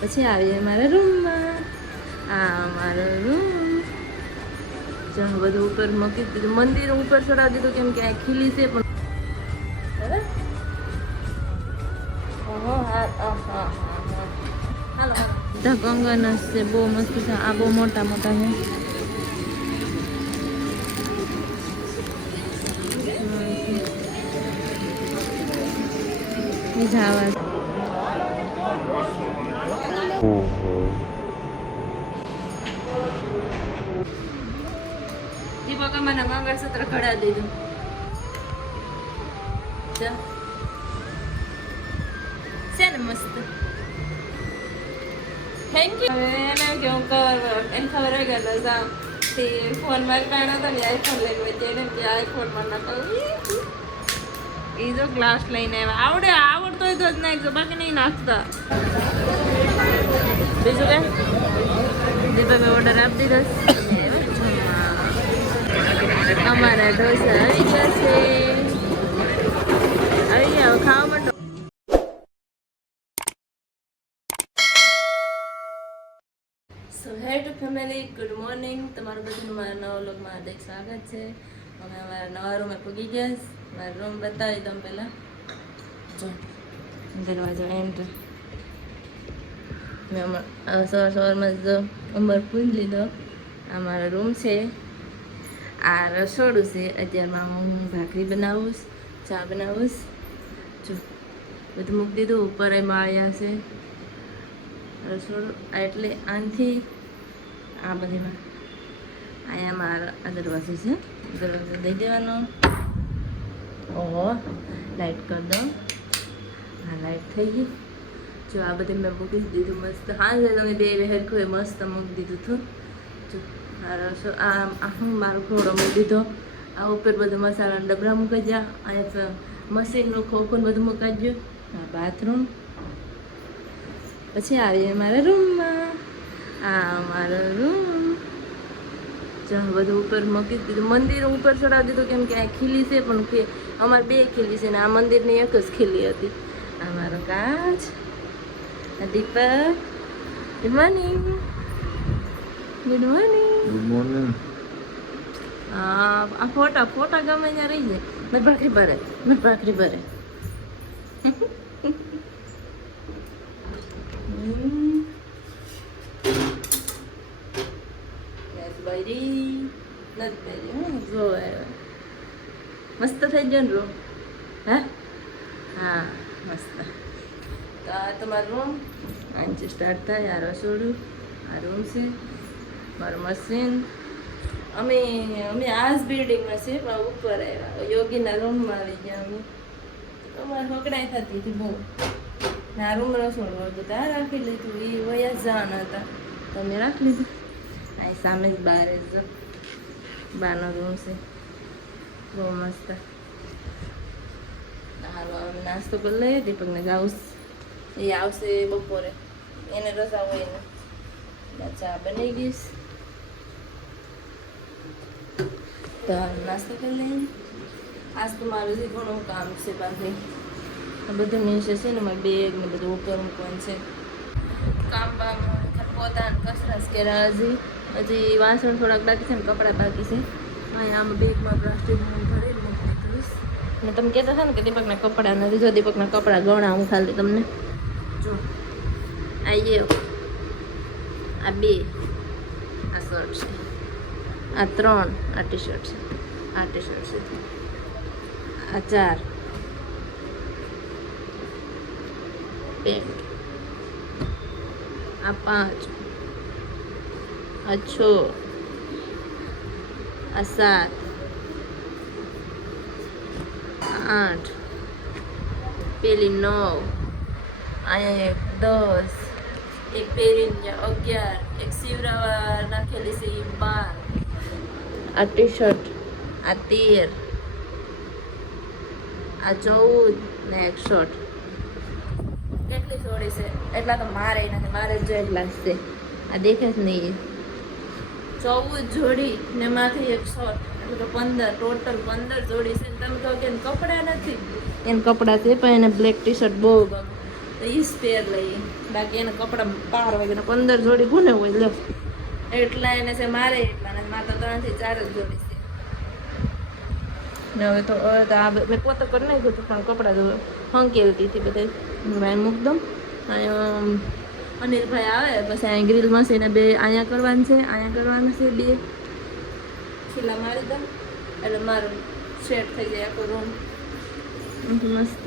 પછી આવીએ મારા રૂમમાં. આ મારો રૂમ. ચાલો બધું ઉપર મૂકી દીધું. મંદિર ઉપર ચડાવી દીધું કેમ કે આ ખીલી છે પણ કંગના છે બહુ મસ્ત છે. આ બહુ મોટા મોટા છે. જાવા દીપક મને મંગળસૂત્ર ઘડા દીધું છે ને મસ્ત. Thank you. હવે એને કે હું એને ખબર હોય ગયેલો જાઉં તે ફોન મારી પાડ્યો હતો ને આઈફોન લઈને વચ્ચે એને કે આઈફોનમાં નાખો. એ જો ગ્લાસ લઈને આવ્યા. આવડતો હોય તો જ નાખજો બાકી નહીં નાખતા. બીજું કે દીપકે ઓર્ડર આપી દીધો. અમારા ઢોસા આવી ગયા છે. આવી ગયા ખાવા માંડો. સો હે ટુ ફેમિલી, ગુડ મોર્નિંગ. તમારું બધું મારા નવા વ્લોગમાં હાર્દિક સ્વાગત છે. અમે અમારા નવા રૂમે પૂગી ગયા. મારો રૂમ બતાવી દઉં પહેલાં. જો દરવાજો એન્ટર. મેં સવારમાં જો ઉંમર પૂંજ લીધો. આ મારો રૂમ છે. આ રસોડું છે. અત્યારમાં હું ભાખરી બનાવું, ચા બનાવું. જો બધું મૂકી દીધું. ઉપર એ માળિયા છે. રસોડું એટલે આનથી આ બધીમાં અહીંયા મારા આ દરવાજો છે. દરવાજો દઈ દેવાનો. ઓહો લાઈટ કરી દો. હા લાઈટ થઈ ગઈ. જો આ બધી મેં મૂકી દીધું મસ્ત. હા તમે બે હરખું મસ્ત મૂકી દીધું હતું. જો આ હું મારો ઘોડો મૂકી દીધો. આ ઉપર બધું મસાલાના ડબરા મૂકી ગયા. અહીંયા મશીનનું ખોખું બધું મૂકાઈ ગયું. આ બાથરૂમ. પછી આવીએ મારા રૂમમાં. આ મારો રૂમ. ચાલો બધું ઉપર મૂકી દીધું. મંદિર ઉપર ચડાવી દીધું કેમ કે આ ખીલી છે પણ કે અમારે બે ખીલી છે ને આ મંદિરની એક જ ખીલી હતી. આ મારો કાચ. Deepak good morning. Good morning. Good morning. આ ફોટા ગમે ત્યાં રહી જાય. મેં ભાખરી ભરે. મસ્ત થઈ ગયો ને રૂમ. હા મસ્ત. તો આ તમારો રૂમ. આંચે સ્ટાર્ટ થાય. આ રસોડું. આ રૂમ છે. મારું મશીન. અમે આ જ બિલ્ડિંગમાં છે પણ ઉપર આવ્યા. યોગીના રૂમમાં આવી ગયા અમે. અમારે પકડાઈ થતી હતી બહુ. આ રૂમ રસોડું હતું ત્યાં રાખી લીધું. એ વયા જાન હતા તમે રાખી લીધું. આ સામે જ બહાર જ બારનો રૂમ છે. બહુ મસ્ત. હાલો અમે નાસ્તો કરી લઈએ. દીપકને જાઉં એ આવશે બપોરે. એને રજા હોય ને ચા બની ગઈશ તો નાસ્તો કરી લઈએ. આજ તો મારું જે ઘણું કામ છે. બાકી આ બધું નીચે છે ને મારે બેગ ને બધું ઉપર મૂકવાનું છે. કામ બામ પોતાને કસરત કર્યા. હજી વાસણ થોડાક બાકી છે ને કપડાં બાકી છે. અહીંયા આમાં બેગમાં પ્લાસ્ટિકનું ભરીને મૂકી દઈશ. ને તમે કહેતા હતા ને કે દીપકના કપડાં નથી. જો દીપકના કપડાં ગણા હું ખાલી તમને જો આ બે આ શર્ટ છે. આ 3 આ ટી શર્ટ છે. આ ટી શર્ટ છે. આ 4 પેન્ટ. આ 5 આ 6 આ 7 આ 8 પેલી 9 અહીંયા 10 એક પહેરીને 11 એક સીવરાવા નાખેલી છે એ 12 આ ટી શર્ટ આ 13 આ 14 ને એક શર્ટ. કેટલી જોડી છે એટલા તો મારે નથી. મારે જો એટલા છે. આ દેખે જ નહીં. 14 જોડી ને માંથી એક શર્ટ એટલે તો 15 ટોટલ 15 જોડી છે. તમે કહો કે એને કપડાં નથી. એને કપડાં છે પણ એને બ્લેક ટી શર્ટ બહુ ગમે. તો એ સ્પેર લઈએ. બાકી એને કપડાં 12 વાગ્યાના 15 જોડી ગુને હોય લો એટલા એને છે મારે એટલા ને માત્ર 3 થી 4 જ જોડી છે. ને હવે તો આ મેં પોતે કરી નાખ્યું હતું પણ કપડાં જો હંકેલતી હતી બધા મૂક દઉં. અનિલભાઈ આવે પછી અહીંયા ગ્રીલ મશીને 2 અહીંયા કરવાનું છે, અહીંયા કરવાનું છે 2 ખીલા મારી દઉં એટલે મારું સેટ થઈ જાય આખો રૂમ. મસ્ત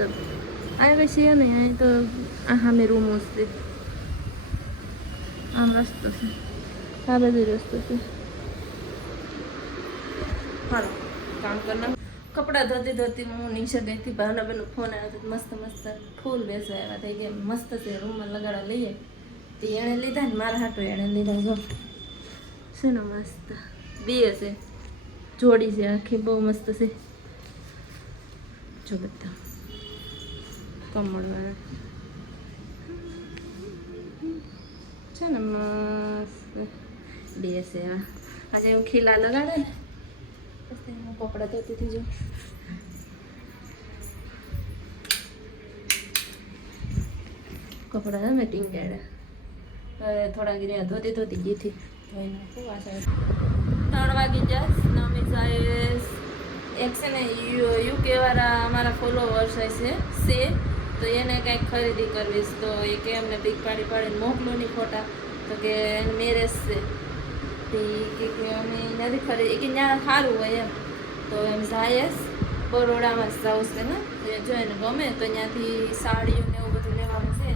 અહીંયા કઈ છે નહીં, અહીં તો આ સામે રૂમ છે, આમ રસ્તો છે, આ બધી રસ્તો છે. હાલો કામ કરના કપડાં ધોતી ધોતી હું નીચે ગઈ હતી. ભાવનાબેનનો ફોન આવ્યો હતો, મસ્ત મસ્ત ફૂલ બેસવા આવ્યા થઈ ગયા, મસ્ત છે રૂમમાં લગાડા લઈએ તો એણે લીધા ને મારા હાટો એણે લીધા. જો છે ને મસ્ત 2 છે જોડી છે આખી, બહુ મસ્ત છે. જો બધા કમળવાળા છે ને મસ્ત 2 છે. આજે હું ખીલા લગાડે ને પછી હું કપડાં ધોતી હતી. જો કપડાં મેં ટીંગાડ્યા હવે થોડા ગીર્યા ધોતી ધોતી ગીથી ધોઈ નાખું. આ 3 વાગી જાય. નમી સાહેબ એક છે ને યુકે વાળા અમારા ફોલોવર્સ છે તો એને કંઈક ખરીદી કરવીશ તો એ કે અમને પિક પાડી પાડીને મોકલો ની ફોટા તો કે મેરેજ છે કે અમે નથી ખરીદી કે ત્યાં સારું હોય એમ તો એમ જાયસ બરોડામાં જ જાઉં છે ને જો એને ગમે તો ત્યાંથી સાડીઓ ને એવું બધું લેવાનું છે.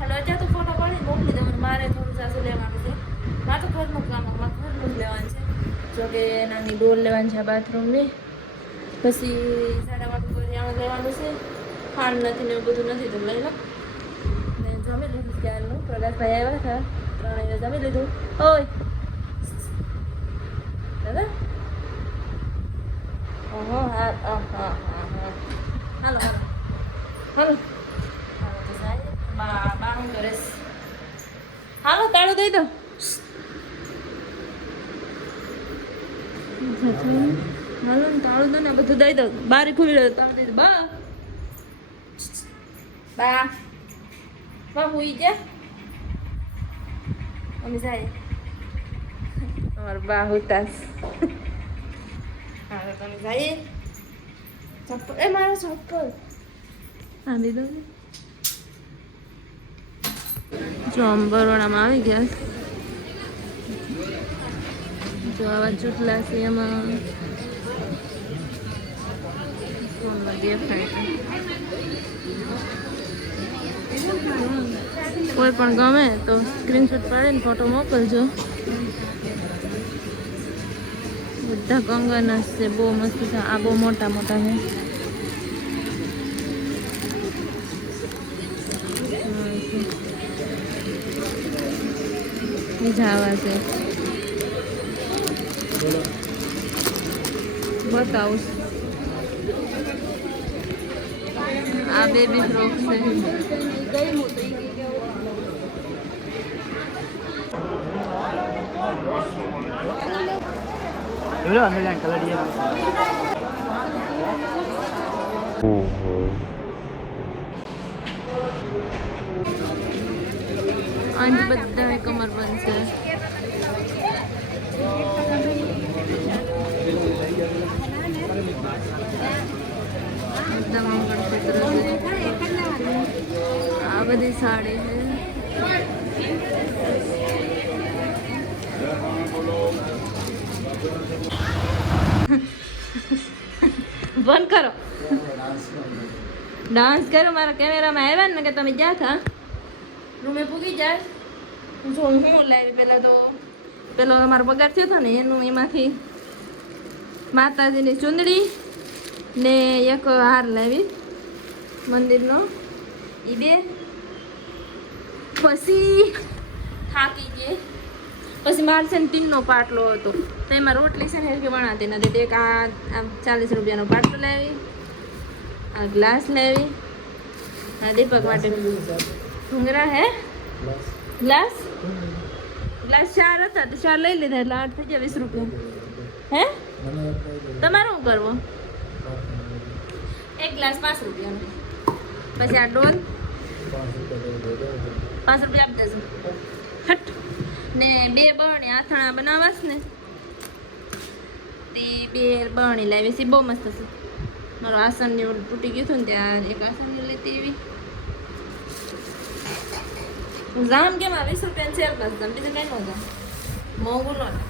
હાલો અત્યારે તો ફોટા પાડીને મોકલી દેવાનું. મારે થોડું સાસુ લેવાનું છે, મારે તો ઘરનું કામ ઘરનું જ લેવાનું છે. જોકે નાની ડોલ લેવાની છે બાથરૂમની, પછી સાડાવાળું કરિયાણું લેવાનું છે, ખાંડ નથી ને એવું બધું નથી તો લઈ લો. ને જમી લીધું ત્યારનું પ્રકાશભાઈ આવ્યા હતા 3 વાગે જમી લીધું. ઓય દાદા ઓહો હા હા હા હા હાલો હાલો હાલો બા હું કરે હાલો તાળું દઈ દો. હાલો ને તાળું દો ને બધું દઈ દો. બારી ખુલી દો તાળું દઈ દો. બા બા બા હુઈ જા અમે જાય અમારું બા હુતાસ. હા તમે જઈએ ચપ્પલ એ મારો ચપ્પલ હા દીધો ને. જો આમ બરોડામાં આવી ગયા. જો આવા ચૂટલા છે એમાં દેખાય. કોઈ પણ ગમે તો સ્ક્રીનશોટ પાડીને ફોટો મોકલજો. બધા કંગના છે, બહુ મસ્ત છે. આ બહુ મોટા મોટા છે. બીજા આવા છે બતાવું. આ બેબી ફ્રોક છે. અહીં બધા કમર બંધ છે. આ બધી સાડી છે. બંધ કરો ડાન્સ કરો. મારા કેમેરામાં આવ્યા ને કે તમે જ્યાં થા રૂમે પૂગી જાય. જો હું લાવી પેલો અમારો પગાર થયો હતો ને એનું એમાંથી માતાજીની ચુંદડી ને એક હાર લાવી મંદિરનો એ 2. પછી થાકી ગઈ. પછી મારે છે ને 3નો પાટલો હતો તો એમાં રોટલી છે ને કે વણાતી નથી. એક આ 40 રૂપિયાનો પાટલો લાવી, આ ગ્લાસ લાવી, આ દીપક માટે ઘૂંઘરા હે ગ્લાસ 4 હતા તો 4 લઈ લીધા એટલે 8 થઈ ગયા 20 રૂપિયા. હે તમારે શું કરવો? એક ગ્લાસ 5 રૂપિયાનો. પછી આ ડોલ 5 રૂપિયા આપી દેજો હટ ને 2 બરણી આથાણા બનાવાસ ને તે 2 બરણી લાવી છે બહુ મસ્ત છે મારો આસન ને ઓલું તૂટી ગયું હતું ને ત્યાં એક આસન લેતી એવી જામ કેમ 20 રૂપિયા શેર કરતા બીજું કઈ નહોતા મોંઘું નહોતું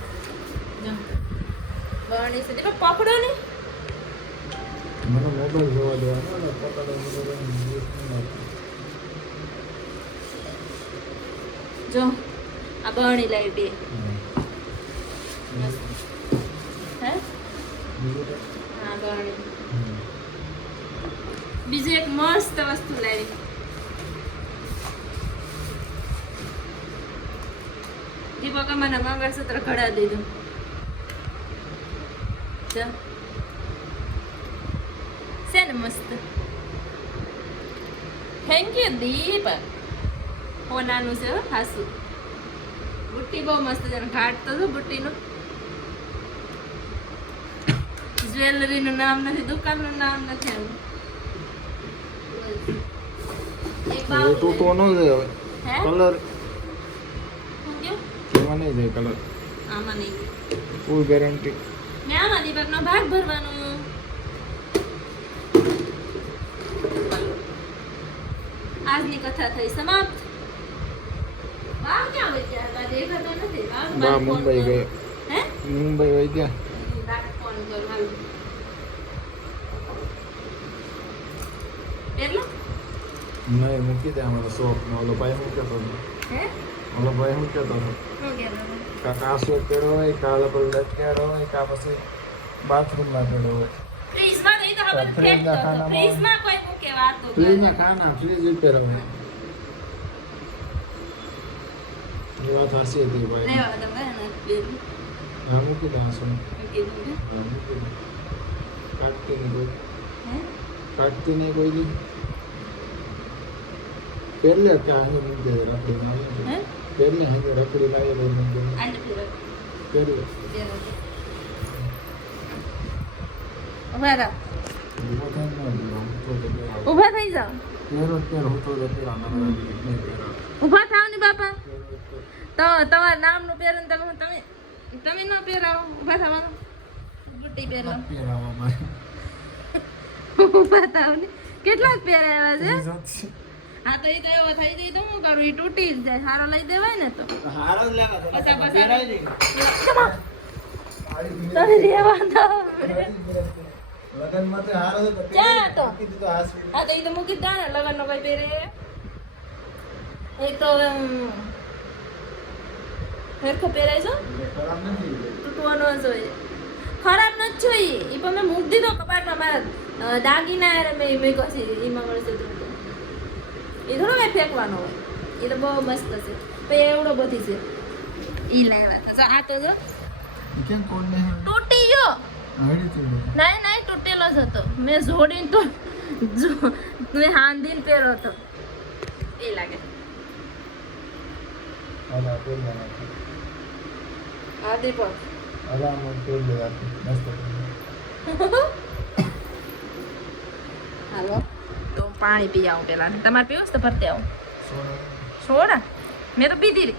જો બરણી છે તે પકડો ને મને મોબાઈલ જોવા દેવાનો ને પકડો જો આ બરણી લાવી 2 હે હા બરણી બીજું એક મસ્ત વસ્તુ લાવી દીપક મને મંગળસૂત્ર ઘડા દીધું છે ને મસ્ત થેન્ક યુ દીપક નાનું છે ખાસું બુટ્ટી બહુ મસ્ત છે ઘાટ તો જો બુટ્ટીનું જ્વેલરીનું નામ નથી દુકાનનું નામ નથી આવું એક બાવ તો ન જાય હે કલર શું કયો એમાં નહીં જાય કલર આમાં નહીં ફૂલ ગેરંટી મેં આમાં દીપકનો ભાગ ભરવાનો આજની કથા થઈ સમાપ્ત વાવ ક્યાં વઈ ગયા હતા દેખાતો નથી બા મુંબઈ ગયા હે મુંબઈ વઈ ગયા ફોન કર હાલ એટલો નહીં મૂકી દે અમારો શોપ ને ઓલો ભાઈ શું કહેતો હતો હે ઓલો ભાઈ શું કહેતો હતો શું કહેતો કા કાસો પેડો હોય કા લપલ લટકેડો હોય કા પછી બાથરૂમમાં પેડો હોય ફ્રીજમાં નહીં તો હવે ફ્રીજના ફેંકતો હતો ખાનામાં- ફ્રીજમાં કોઈ મૂકે વાતો કરે. ફ્રીજના ખાના ફ્રીજ ઉપર હોય એ વાત હાસી હતી ભાઈ લેવા દો ને બેબી હા મૂકી દે આસો કીધું ને હા મૂકી દે કાટતી નહીં કોઈ હે કાટતી નહીં કોઈ દી પહેલે ક્યાં અહીં મૂકી દે રાખડી હે ના પહેલે અહીં રખડી લાવી દે મૂકી દે આને ફેરવ પહેલે ઉભા રહો ઊભો થઈને ન દીધો હું તો પહેલા ઉભા થઈ જાઓ પહેર હું તો પહેલા નંબર નહીં પહેરા ઉભા થાવ ને બાપા તો તમારા નામનું પહેરો ને તમે તમે ન પહેરાવો ઉભા થવાનું બુટ્ટી પહેરો પહેરાવામાં ઉભા થાવ ને કેટલા જ પહેરાવ્યા છે છે હા તો એ તો એવો થઈ જાય તો હું કરું એ તૂટી જ જાય સારો લઈ દેવાય ને તો હારો જ લાગે પસા પસા. પહેરાય નહીં તમે રહેવા દો લગનમાં તો હારો જ ક્યાં હતો? મૂકી દીધો આ સ્વીટ હા તો એ તો મૂકી જ દો ને લગનનો કોઈ પહેરે એક તો ફેરખો પહેરાય છો ખરાબ નથી તૂટવાનો જ હોય ખરાબ ન જ જોઈએ એ પણ મેં મૂકી દીધો કપાટમાં મારા દાગીના યાર મેં મૂક્યો છે એમાં મંગળસૂત્ર તો એ થોડો કંઈ ફેંકવાનો હોય એ તો બહુ મસ્ત છે પછી એવડો બધી છે એ લાવ્યા આ તો જો કેમ કોણ ને તૂટી ગયો હળી તું નહીં નહીં તૂટેલો જ હતો મેં જોડીને તો મેં હાંધીને પહેર્યો હતો એ લાગે આલા પેલા નાખી આ દીપક આલા મન પેલે રાખી મસ્ત હાલો તો પાણી પી આવું પેલા તમારે પીવું છે તો ભરતે આવું સોના સોડા મેં તો પીધી હતી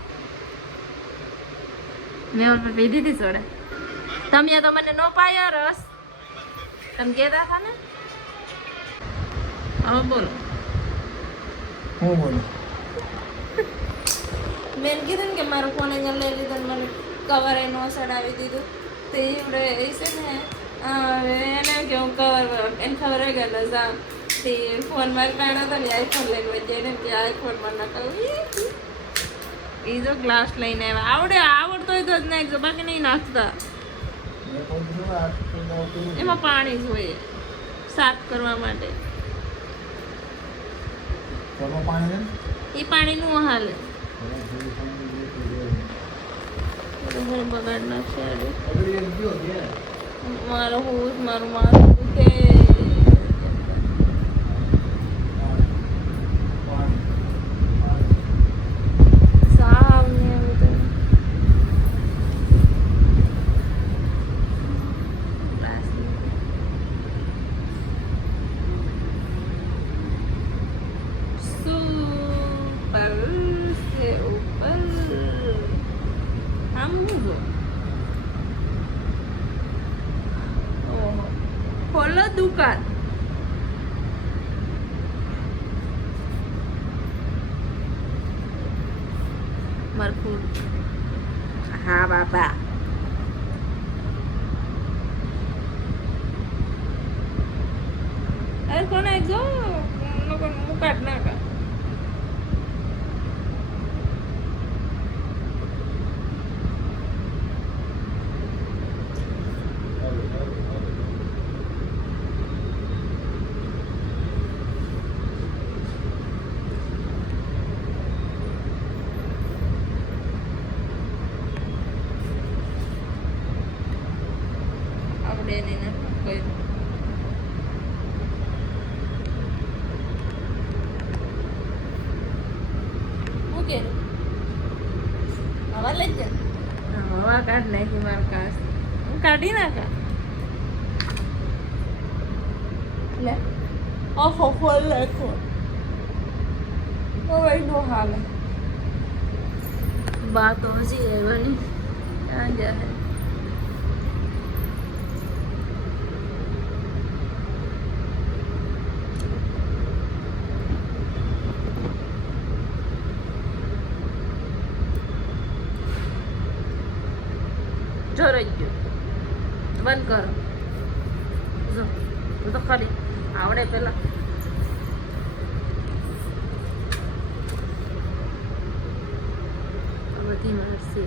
મેં ઓલું પીધી હતી સોડા તમે તો મને નો પાયો રસ તમે કહેતા હતા ને હવે બોલો હું બોલું મેં કીધું ને કે મારો ફોન અહીંયા લઈ લીધો ને મને કવર એ નો ચડાવી દીધું તો એવડે એ છે ને એને કે હું કવર એને ખબર હોય કે જા તે ફોન મારી પાસે હતો ને આઈફોન લઈને વચ્ચે એને કે આઈફોનમાં નાખાવું એ જો ગ્લાસ લઈને આવ્યા આવડતો હોય તો જ નાખજો બાકી નહીં નાખતા મેં કોઈ દીધું આ પેલા પેલું એમાં પાણી જોઈએ સાફ કરવા માટે ઘરમાં પાણી ને એ પાણીનું હાલે બગાડ નાખશે આજે અગડી એક ગયો કે મારો હોશ મારું માથું દુખે સાવ ને એવું તો શું કર મરફું હા બાપા અરે કોને જો લોકો મુકાટ ના કર આપણે એને નથી કોઈ મૂકે હવા લઈ જા હવા કાઢ નાખી માર કાશ હું કાઢી નાખા લે ઓફ નાખો હવે નો હાલે બા તો હજી રહેવાની ક્યાં જાય જો રહી ગયો બંધ કરો જો તું તો ખરી આવડે પેલા બધી મારશે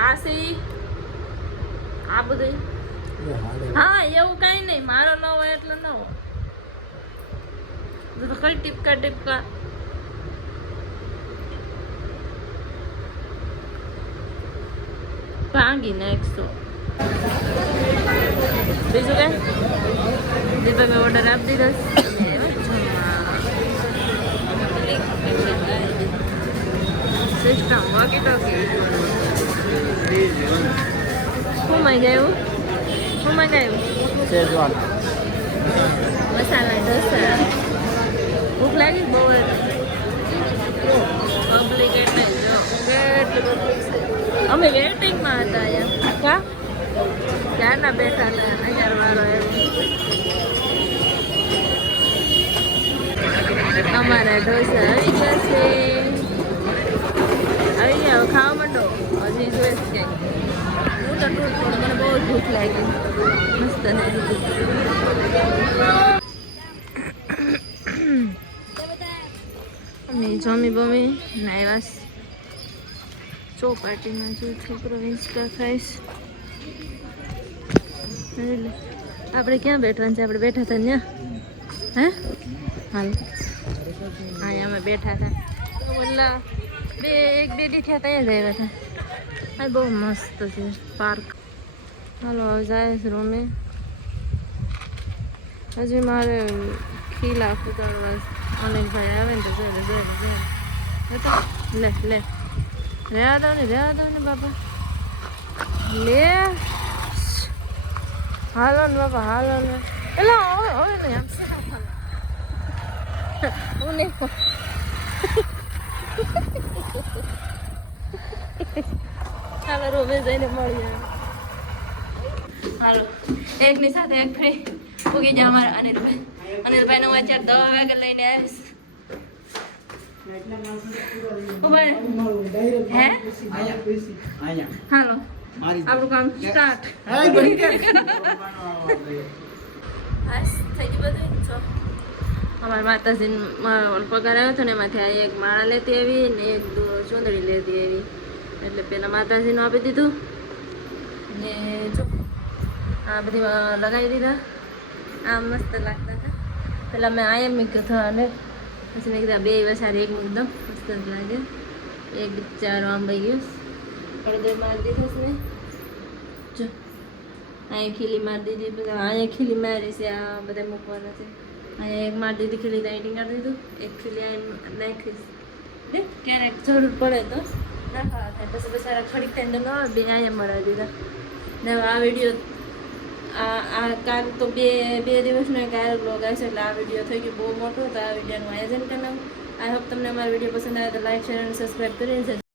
આસી આ બધું હા એવું કઈ નહીં મારો ન હોય એટલે ન હોય કઈ ટીપકા ટીપકા ભાંગી નાખશો બીજું કઈ દીપા મેં ઓર્ડર આપી દીધો સિસ્ટમ વાકી ટોકી શું મંગાવ્યું શું મંગાવ્યું શેઝવાન મસાલા ઢોસા ભૂખ લાગી બહુ પબ્લિક એટલે જો કેટલું પબ્લિક છે અમે વેટિંગમાં હતા અહીંયા કા ક્યારના બેઠા હતા અહીંયા વાળો એમ અમારા ઢોસા આવી ગયા છે આવી ગયા ખાવા માંડો હજી જોઈશ કે હું તો ટૂટ પણ મને બહુ ભૂખ લાગી મસ્ત અમે જમી બમી નાયવાસ ચોપાટીમાં જો છોકરો વિંચકા ખાઈશ એટલે આપણે ક્યાં બેઠવાનું છે આપણે બેઠા હતા ત્યાં હે હાલ અહીંયા અમે બેઠા હતા બોલા એક બે દી થયા ત્યાં જ આવ્યા હતા આ બહુ મસ્ત છે પાર્ક હાલો હવે જાય છે રૂમે હજી મારે ખીલા ફૂટાડવા અનિલભાઈ આવે ને તો જોઈ લે રહેવા દો ને બાપા લે હાલો ને બાપા હાલો ને એટલે હવે નહીં આમ હું નહીં હાલો રૂમે જઈને મળીએ હાલો એકની સાથે એક ફ્રી ઉગી જાય અમારા અનિલભાઈ નો અત્યારે 10 વાગે લઈને આવીશ હે હાલો આપણું કામ સ્ટાર્ટ થઈ ગયું બધું અમારા માતાજી પગાર આવ્યો હતો ને એમાંથી આ એક માળા લેતી આવી ને એક ચૂંદડી લેતી આવી એટલે પેલા માતાજીનું આપી દીધું ને જો આ બધી લગાવી દીધા આમ મસ્ત લાગતા હતા પેલા મેં આયા મૂક્યો હતો અને પછી મેં કીધા બે વસારી એક એકદમ મસ્ત જ લાગે એક ચાર આમ ભાઈ ગયો પડદો મારી દીધો છે ને જો અહીંયા ખીલી મારી દીધી બધા અહીંયા ખીલી મારી છે આ બધા મૂકવાના છે અહીંયા એક મારી દીધી ખીલી લાઇટિંગ કરી દીધું એક ખીલી નાખીશ ક્યારેક જરૂર પડે તો ના ખાવા થાય પછી બસારા ખડીક થઈને તો ન આવે બે અહીંયા મરાવી દીધા ને હવે આ વિડીયો આ કાલ તો બે દિવસનો કાલ બ્લોગ આવશે એટલે આ વિડીયો થઈ ગયો બહુ મોટો તો આ વિડીયોનું આયોજન કરી નાખું આઈ હોપ તમને અમારો વિડીયો પસંદ આવે તો લાઈક શેર અને સબસ્ક્રાઈબ કરી